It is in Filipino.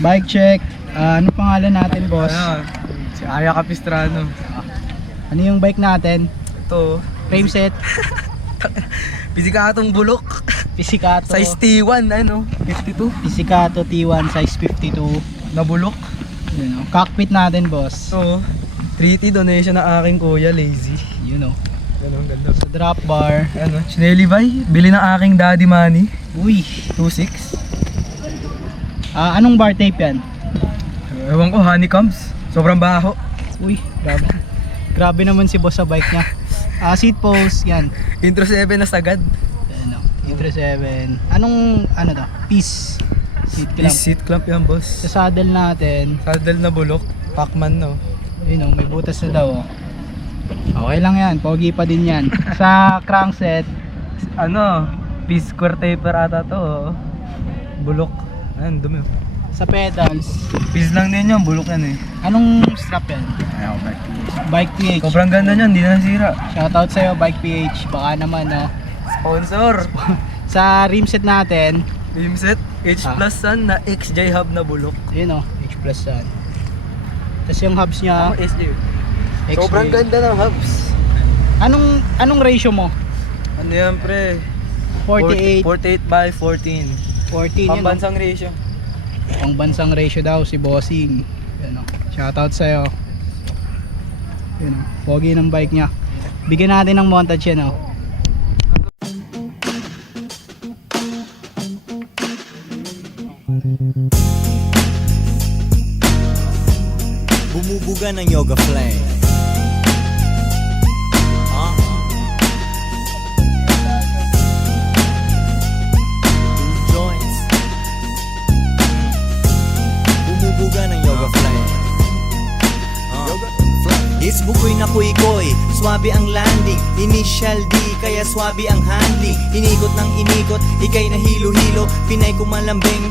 Bike check. Ano pangalan natin, boss? Si Aya Capistrano. Ano yung bike natin? Ito. Frame set. Pisikatong bulok. Pisicato. Size T1, 52. Pisicato T1 size 52. Na bulok. Yun, oh. Cockpit natin, boss. Oo. 3T donation ng aking kuya, Lazy. Yun, oh. Ganun, ganda. Sa drop bar. Chinelli Bay, bili ng aking daddy money. Uy. 2.6. Anong bar tape yan? Ewan ko, honeycombs. Sobrang baho. Uy, grabe. Grabe naman si boss sa bike niya. Seat post, yan. Intro 7 na sagad. Yan, oh. Intro 7. Anong, ano to? Peace. Seat clamp. Seat clamp yan, boss. Sa saddle natin. Saddle na bulok. Pacman, no? Yun, oh, may butas na daw, oh. Okay lang yan, pogi pa din yan. Sa crankset, Piece square taper ata to. Oh. Bulok. Ayun, dumi. sa pedals, Piece lang din yan, bulok yan eh. anong strap yan? Ayaw, Bike PH. sobrang ganda niyan, hindi na nasira. Shoutout sa'yo, Bike PH. Baka naman, no? Sponsor. Sa rim set natin, Beamset, H plus sun na XJ hub na bulok. yun, oh, H plus yan. Tapos yung hubs niya, SJ. XJ. Sobrang ganda ng hubs. Anong ratio mo? Ano yan, pre? 48, 48 by 14. 14, yun, oh. Pambansang ratio. Pang bansang ratio daw si Bossing. Yan, oh. Shoutout sa'yo. Yun, oh. Pogi ng bike niya. Bigyan natin ng montage yan, oh. Bumubuga ng yoga flame. Two joints. Bumubuga ng yoga flame. Facebook ko'y nakuy-koy, swabe ang landing. Initial D, kaya swabe ang handling. Inikot ng inikot, ikay na hilo-hilo. Pinay kumalambing.